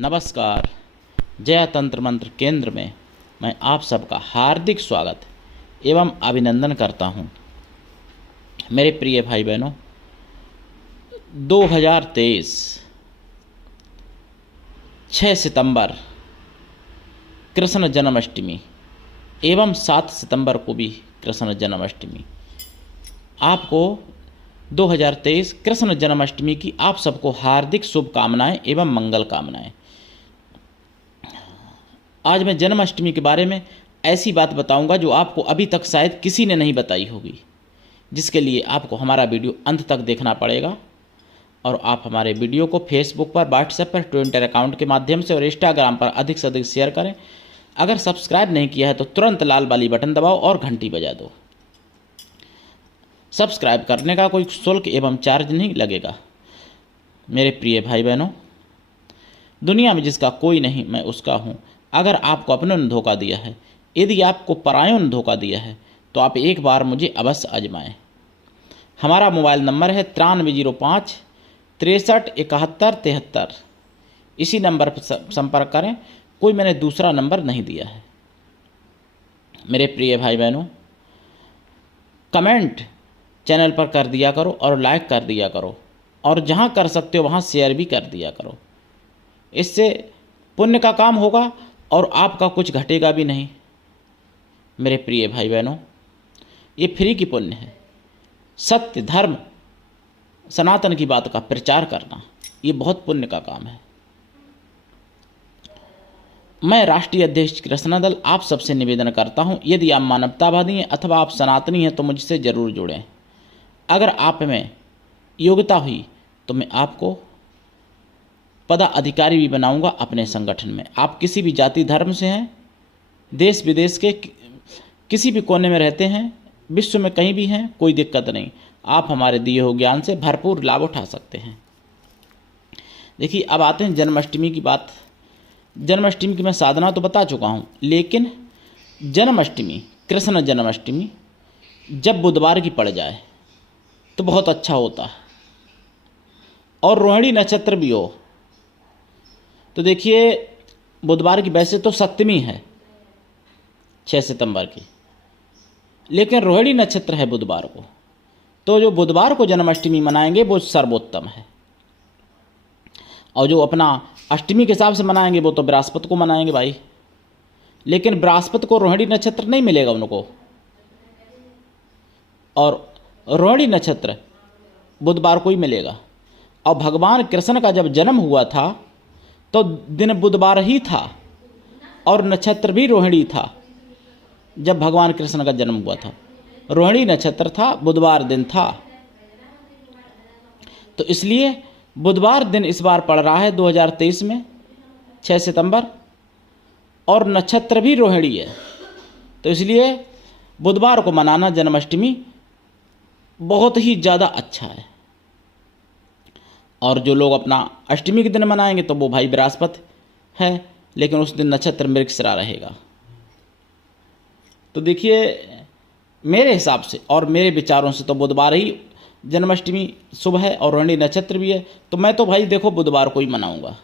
नमस्कार। जया तंत्र मंत्र केंद्र में मैं आप सबका हार्दिक स्वागत एवं अभिनंदन करता हूं। मेरे प्रिय भाई बहनों, 2023 6 सितंबर कृष्ण जन्माष्टमी एवं 7 सितंबर को भी कृष्ण जन्माष्टमी। आपको 2023 कृष्ण जन्माष्टमी की आप सबको हार्दिक शुभकामनाएं एवं मंगल कामनाएं। आज मैं जन्माष्टमी के बारे में ऐसी बात बताऊंगा जो आपको अभी तक शायद किसी ने नहीं बताई होगी, जिसके लिए आपको हमारा वीडियो अंत तक देखना पड़ेगा। और आप हमारे वीडियो को फेसबुक पर, व्हाट्सएप पर, ट्विटर अकाउंट के माध्यम से और इंस्टाग्राम पर अधिक से अधिक शेयर करें। अगर सब्सक्राइब नहीं किया है तो तुरंत लाल वाली बटन दबाओ और घंटी बजा दो। सब्सक्राइब करने का कोई शुल्क एवं चार्ज नहीं लगेगा। मेरे प्रिय भाई बहनों, दुनिया में जिसका कोई नहीं मैं उसका हूँ। अगर आपको अपनों ने धोखा दिया है, यदि आपको परायों ने धोखा दिया है, तो आप एक बार मुझे अवश्य आजमाएं। हमारा मोबाइल नंबर है 9305 63 71 73। इसी नंबर पर संपर्क करें, कोई मैंने दूसरा नंबर नहीं दिया है। मेरे प्रिय भाई बहनों, कमेंट चैनल पर कर दिया करो और लाइक कर दिया करो, और जहाँ कर सकते हो वहाँ शेयर भी कर दिया करो। इससे पुण्य का काम होगा और आपका कुछ घटेगा भी नहीं। मेरे प्रिय भाई बहनों, ये फ्री की पुण्य है। सत्य, धर्म, सनातन की बात का प्रचार करना ये बहुत पुण्य का काम है। मैं राष्ट्रीय अध्यक्ष कृष्णा दल आप सबसे निवेदन करता हूँ, यदि आप मानवतावादी हैं अथवा आप सनातनी हैं तो मुझसे ज़रूर जुड़ें। अगर आप में योग्यता हुई तो मैं आपको पदाधिकारी भी बनाऊंगा अपने संगठन में। आप किसी भी जाति धर्म से हैं, देश विदेश के किसी भी कोने में रहते हैं, विश्व में कहीं भी हैं, कोई दिक्कत नहीं। आप हमारे दिए हुए ज्ञान से भरपूर लाभ उठा सकते हैं। देखिए, अब आते हैं जन्माष्टमी की बात। जन्माष्टमी की मैं साधना तो बता चुका हूँ, लेकिन जन्माष्टमी, कृष्ण जन्माष्टमी जब बुधवार की पड़ जाए तो बहुत अच्छा होता है, और रोहिणी नक्षत्र भी हो तो देखिए, बुधवार की वैसे तो सप्तमी है 6 सितंबर की, लेकिन रोहिणी नक्षत्र है बुधवार को, तो जो बुधवार को जन्माष्टमी मनाएंगे वो सर्वोत्तम है। और जो अपना अष्टमी के हिसाब से मनाएंगे वो तो बृहस्पति को मनाएंगे भाई, लेकिन बृहस्पति को रोहिणी नक्षत्र नहीं मिलेगा उनको, और रोहिणी नक्षत्र बुधवार को ही मिलेगा। और भगवान कृष्ण का जब जन्म हुआ था तो दिन बुधवार ही था और नक्षत्र भी रोहिणी था। जब भगवान कृष्ण का जन्म हुआ था रोहिणी नक्षत्र था, बुधवार दिन था, तो इसलिए बुधवार दिन इस बार पड़ रहा है 2023 में 6 सितंबर, और नक्षत्र भी रोहिणी है। तो इसलिए बुधवार को मनाना जन्माष्टमी बहुत ही ज़्यादा अच्छा है। और जो लोग अपना अष्टमी के दिन मनाएंगे तो वो भाई बृहस्पति है, लेकिन उस दिन नक्षत्र मृगशिरा रहेगा। तो देखिए, मेरे हिसाब से और मेरे विचारों से तो बुधवार ही जन्माष्टमी शुभ है, और रोहिणी नक्षत्र भी है, तो मैं तो भाई देखो बुधवार को ही मनाऊंगा।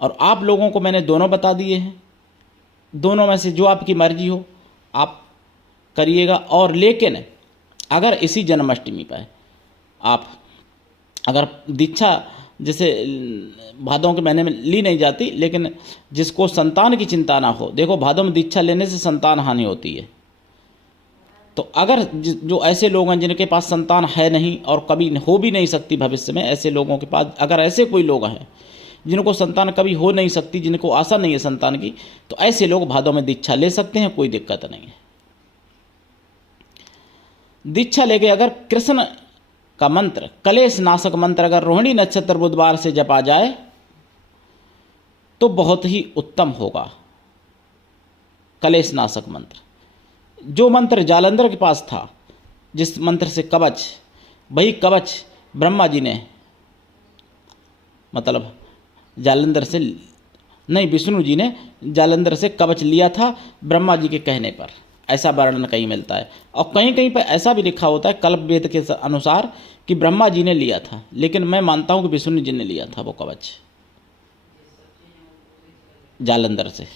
और आप लोगों को मैंने दोनों बता दिए हैं, दोनों में से जो आपकी मर्जी हो आप करिएगा। और लेकिन अगर इसी जन्माष्टमी पर आप अगर दीक्षा जैसे भादों के महीने में ली नहीं जाती, लेकिन जिसको संतान की चिंता ना हो, देखो भादों में दीक्षा लेने से संतान हानि होती है। तो अगर जो ऐसे लोग हैं जिनके पास संतान है नहीं और कभी हो भी नहीं सकती भविष्य में, ऐसे लोगों के पास अगर ऐसे कोई लोग हैं जिनको संतान कभी हो नहीं सकती, जिनको आशा नहीं है संतान की, तो ऐसे लोग भादों में दीक्षा ले सकते हैं, कोई दिक्कत नहीं है। दीक्षा लेके अगर कृष्ण का मंत्र, कलेश नाशक मंत्र अगर रोहिणी नक्षत्र बुधवार से जपा जाए तो बहुत ही उत्तम होगा। कलेश नाशक मंत्र, जो मंत्र जालंधर के पास था, जिस मंत्र से कवच, वही कवच ब्रह्मा जी ने, मतलब जालंधर से नहीं, विष्णु जी ने जालंधर से कवच लिया था ब्रह्मा जी के कहने पर, ऐसा वर्णन कहीं मिलता है। और कहीं कहीं पर ऐसा भी लिखा होता है कल्प वेद के अनुसार कि ब्रह्मा जी ने लिया था, लेकिन मैं मानता हूँ कि विष्णु जी ने लिया था वो कवच। जालंधर से।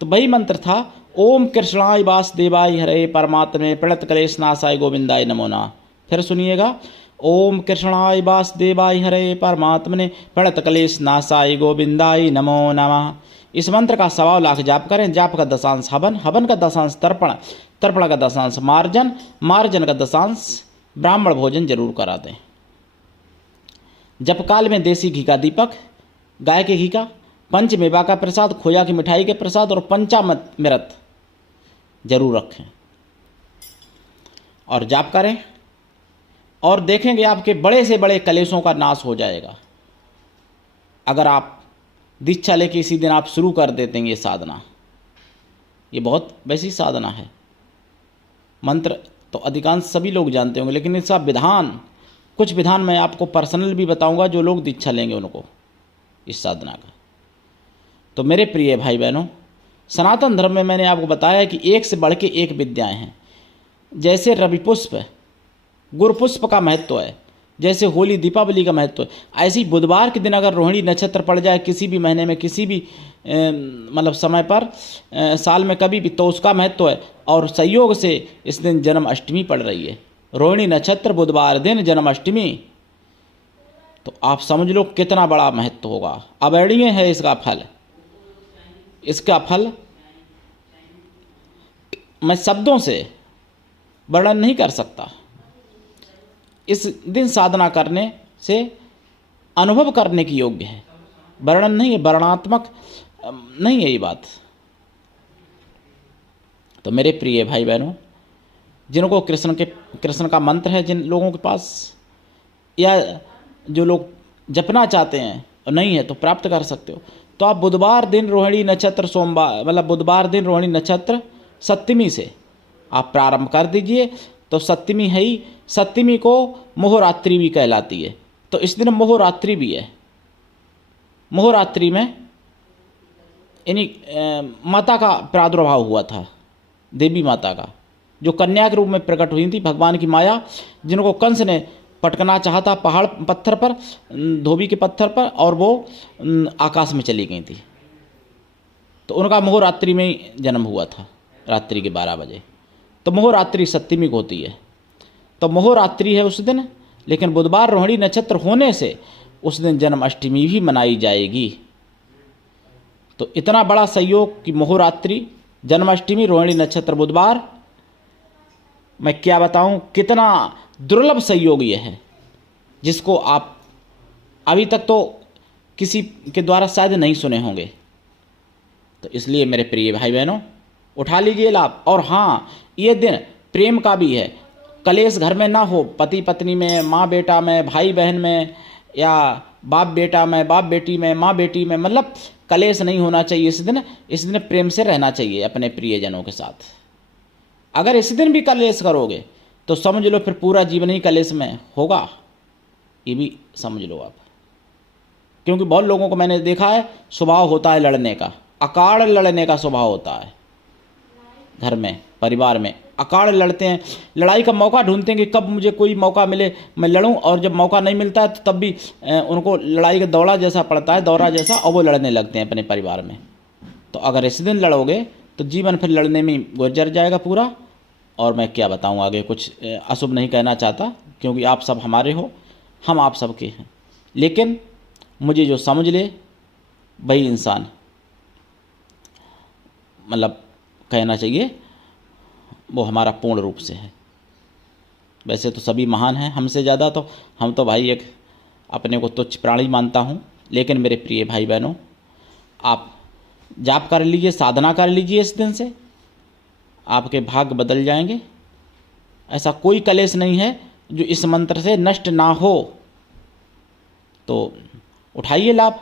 तो वही मंत्र था, ओम कृष्णाय वासुदेवाय हरे परमात्मे प्रणत क्लेश नाशाय गोविंदाय नमो नमः। फिर सुनिएगा, ओम कृष्णाय वासुदेवाय हरे परमात्मने प्रणत क्लेश नाशाय गोविंदाय नमो नमः। इस मंत्र का 100 लाख जाप करें। जाप का दशांश हवन, हवन का दशांश तर्पण, तर्पण का दशांश मार्जन, मार्जन का दशांश ब्राह्मण भोजन जरूर करा दें। जपकाल में देसी घी का दीपक, गाय के घी का, पंचमेवा का प्रसाद, खोया की मिठाई के प्रसाद और पंचामृत जरूर रखें और जाप करें, और देखेंगे आपके बड़े से बड़े कलेशों का नाश हो जाएगा। अगर आप दीक्षा लेके इसी दिन आप शुरू कर देते हैं ये साधना, ये बहुत वैसी साधना है। मंत्र तो अधिकांश सभी लोग जानते होंगे, लेकिन इसका विधान, कुछ विधान मैं आपको पर्सनल भी बताऊंगा जो लोग दीक्षा लेंगे उनको इस साधना का। तो मेरे प्रिय भाई बहनों, सनातन धर्म में मैंने आपको बताया कि एक से बढ़ के एक विद्याएं हैं। जैसे रवि पुष्प, गुरुपुष्प का महत्व है, जैसे होली दीपावली का महत्व है, ऐसे ही बुधवार के दिन अगर रोहिणी नक्षत्र पड़ जाए किसी भी महीने में, किसी भी मतलब समय पर, साल में कभी भी, तो उसका महत्व है। और संयोग से इस दिन जन्माष्टमी पड़ रही है, रोहिणी नक्षत्र बुधवार दिन जन्माष्टमी, तो आप समझ लो कितना बड़ा महत्व होगा। अवर्णीय है इसका फल। इसका फल मैं शब्दों से वर्णन नहीं कर सकता। इस दिन साधना करने से अनुभव करने की योग्य है, वर्णन नहीं है, वर्णनात्मक नहीं है ये बात। तो मेरे प्रिय भाई बहनों, जिनको कृष्ण का मंत्र है, जिन लोगों के पास, या जो लोग जपना चाहते हैं और नहीं है तो प्राप्त कर सकते हो। तो आप बुधवार दिन रोहिणी नक्षत्र, सोमवार मतलब बुधवार दिन रोहिणी नक्षत्र सप्तमी से आप प्रारंभ कर दीजिए। तो सप्तमी है ही, सप्तमी को मोहरात्रि भी कहलाती है। तो इस दिन मोहरात्रि भी है। मोहरात्रि में यानी माता का प्रादुर्भाव हुआ था, देवी माता का, जो कन्या के रूप में प्रकट हुई थी, भगवान की माया, जिनको कंस ने पटकना चाहा था पहाड़ पत्थर पर, धोबी के पत्थर पर, और वो आकाश में चली गई थी। तो उनका मोहरात्रि में ही जन्म हुआ था, रात्रि के 12 बजे। तो मोहरात्रि सप्तमी को होती है। तो मोहरात्रि है उस दिन, लेकिन बुधवार रोहिणी नक्षत्र होने से उस दिन जन्माष्टमी भी मनाई जाएगी। तो इतना बड़ा संयोग कि मोहरात्रि, जन्माष्टमी, रोहिणी नक्षत्र, बुधवार, मैं क्या बताऊं कितना दुर्लभ संयोग ये है, जिसको आप अभी तक तो किसी के द्वारा शायद नहीं सुने होंगे। तो इसलिए मेरे प्रिय भाई बहनों, उठा लीजिए लाभ। और हाँ, ये दिन प्रेम का भी है। कलेश घर में ना हो, पति पत्नी में, माँ बेटा में, भाई बहन में, या बाप बेटा में, बाप बेटी में, माँ बेटी में, मतलब कलेश नहीं होना चाहिए इस दिन। इस दिन प्रेम से रहना चाहिए अपने प्रियजनों के साथ। अगर इस दिन भी कलेश करोगे तो समझ लो फिर पूरा जीवन ही कलेश में होगा, ये भी समझ लो आप। क्योंकि बहुत लोगों को मैंने देखा है, स्वभाव होता है लड़ने का, अकाड़ लड़ने का स्वभाव होता है। घर में, परिवार में अकाड़ लड़ते हैं, लड़ाई का मौका ढूंढते हैं कि कब मुझे कोई मौका मिले मैं लड़ूं, और जब मौका नहीं मिलता है तो तब भी उनको लड़ाई का दौड़ा जैसा पड़ता है, दौरा जैसा, और वो लड़ने लगते हैं अपने परिवार में। तो अगर इस दिन लड़ोगे तो जीवन फिर लड़ने में गुजर जाएगा पूरा। और मैं क्या बताऊं आगे, कुछ अशुभ नहीं कहना चाहता, क्योंकि आप सब हमारे हो, हम आप सबके हैं। लेकिन मुझे जो समझ ले वही इंसान मतलब कहना चाहिए, वो हमारा पूर्ण रूप से है। वैसे तो सभी महान हैं हमसे ज़्यादा, तो हम तो भाई एक अपने को तुच्छ प्राणी मानता हूँ। लेकिन मेरे प्रिय भाई बहनों, आप जाप कर लीजिए, साधना कर लीजिए, इस दिन से आपके भाग्य बदल जाएंगे। ऐसा कोई कलेश नहीं है जो इस मंत्र से नष्ट ना हो। तो उठाइए लाभ।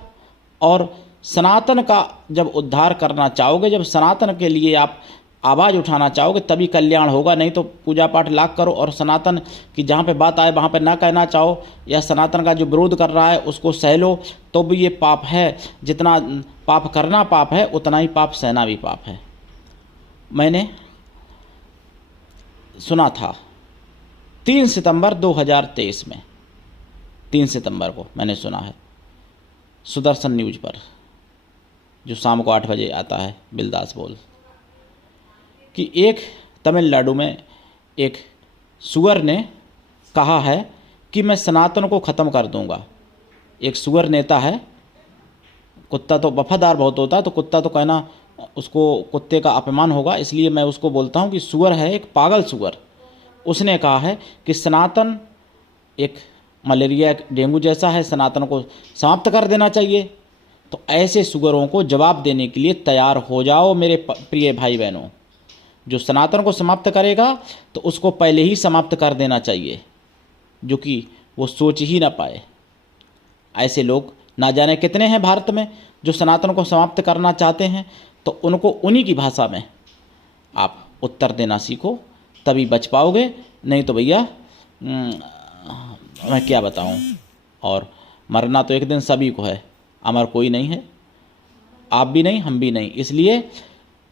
और सनातन का जब उद्धार करना चाहोगे, जब सनातन के लिए आप आवाज़ उठाना चाहोगे, तभी कल्याण होगा। नहीं तो पूजा पाठ लाख करो और सनातन की जहाँ पे बात आए वहाँ पे ना कहना चाहो, या सनातन का जो विरोध कर रहा है उसको सह लो, तो भी ये पाप है। जितना पाप करना पाप है, उतना ही पाप सहना भी पाप है। मैंने सुना था 3 सितंबर 2023 में, 3 सितंबर को मैंने सुना है सुदर्शन न्यूज पर। जो शाम को 8 बजे आता है, बिलदास बोल, कि एक तमिलनाडु में एक सुअर ने कहा है कि मैं सनातन को ख़त्म कर दूंगा। एक सुअर नेता है, कुत्ता तो वफादार बहुत होता है, तो कुत्ता तो कहना उसको कुत्ते का अपमान होगा, इसलिए मैं उसको बोलता हूँ कि सुअर है, एक पागल सुअर। उसने कहा है कि सनातन एक मलेरिया डेंगू जैसा है, सनातन को समाप्त कर देना चाहिए। तो ऐसे सुअरों को जवाब देने के लिए तैयार हो जाओ मेरे प्रिय भाई बहनों। जो सनातन को समाप्त करेगा तो उसको पहले ही समाप्त कर देना चाहिए, जो कि वो सोच ही ना पाए। ऐसे लोग ना जाने कितने हैं भारत में जो सनातन को समाप्त करना चाहते हैं। तो उनको उन्हीं की भाषा में आप उत्तर देना सीखो, तभी बच पाओगे। नहीं तो भैया मैं क्या बताऊं। और मरना तो एक दिन सभी को है, अमर कोई नहीं है, आप भी नहीं, हम भी नहीं। इसलिए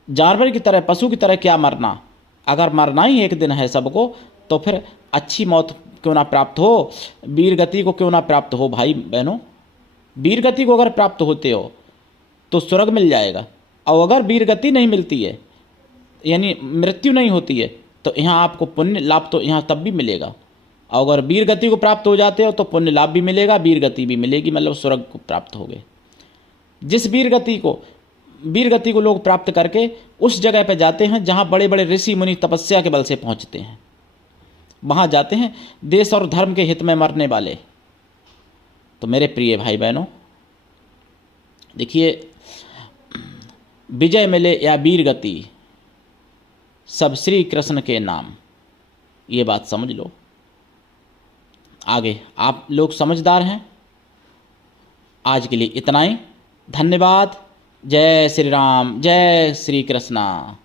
जानवर की तरह, पशु की तरह क्या मरना। अगर मरना ही एक दिन है सबको, तो फिर अच्छी मौत क्यों ना प्राप्त हो, वीर गति को क्यों ना प्राप्त हो। भाई बहनों, वीर गति को अगर प्राप्त होते हो तो स्वर्ग मिल जाएगा, और अगर वीर गति नहीं मिलती है, यानी मृत्यु नहीं होती है, तो यहाँ आपको पुण्य लाभ तो यहाँ तब भी मिलेगा। और अगर वीर गति को प्राप्त हो जाते हो तो पुण्य लाभ भी मिलेगा, वीर गति भी मिलेगी, मतलब स्वर्ग को प्राप्त हो गए। जिस वीर गति को लोग प्राप्त करके उस जगह पर जाते हैं जहाँ बड़े बड़े ऋषि मुनि तपस्या के बल से पहुँचते हैं, वहाँ जाते हैं देश और धर्म के हित में मरने वाले। तो मेरे प्रिय भाई बहनों, देखिए, विजय मिले या वीर गति, सब श्री कृष्ण के नाम। ये बात समझ लो। आगे आप लोग समझदार हैं। आज के लिए इतना ही। धन्यवाद। जय श्री राम, जय श्री कृष्णा।